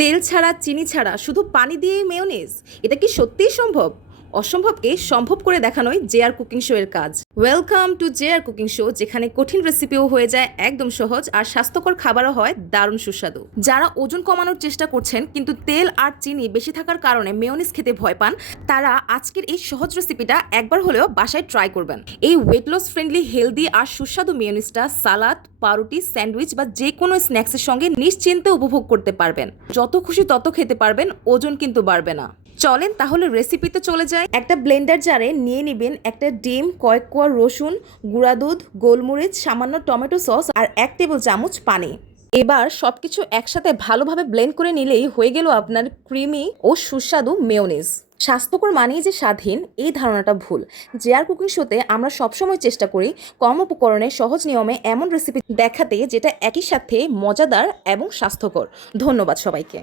তেল ছাড়া, চিনি ছাড়া শুধু পানি দিয়ে মেয়োনিজ, এটা কি সত্যিই সম্ভব? অসম্ভবকে সম্ভব করে দেখানোই জেআর কুকিং শো এর কাজ। Welcome to JR cooking show, যেখানে কঠিন রেসিপিও হয়ে যায় একদম সহজ আর স্বাস্থ্যকর খাবারও হয় দারুণ সুস্বাদু। যারা ওজন কমানোর চেষ্টা করছেন কিন্তু তেল আর চিনি বেশি থাকার কারণে মেয়োনিজ খেতে ভয় পান, তারা আজকের এই সহজ রেসিপিটা একবার হলেও বাসায় ট্রাই করবেন। এই ওয়েট লস ফ্রেন্ডলি, হেলদি আর সুস্বাদু মেয়োনিজটা সালাদ, পাউরুটি, স্যান্ডউইচ বা যে কোনো স্ন্যাক্সের সঙ্গে নিশ্চিন্তে উপভোগ করতে পারবেন। যত খুশি তত খেতে পারবেন, ওজন কিন্তু বাড়বে না। চলেন তাহলে রেসিপিতে চলে যায়। একটা ব্লেন্ডার জারে নিয়ে নেবেন একটা ডিম, কয়েক কোয়া রসুন, গুঁড়া দুধ, গোলমরিচ, সামান্য টমেটো সস আর 1 টেবিল চামচ পানি। এবার সবকিছু একসাথে ভালোভাবে ব্লেন্ড করে নিলেই হয়ে গেল আপনার ক্রিমি ও সুস্বাদু মেয়োনিজ। স্বাস্থ্যকর মানেই যে স্বাধীন, এই ধারণাটা ভুল। জেআর কুকিং শোতে আমরা সবসময় চেষ্টা করি কম উপকরণে সহজ নিয়মে এমন রেসিপি দেখাতে যেটা একই সাথে মজাদার এবং স্বাস্থ্যকর। ধন্যবাদ সবাইকে।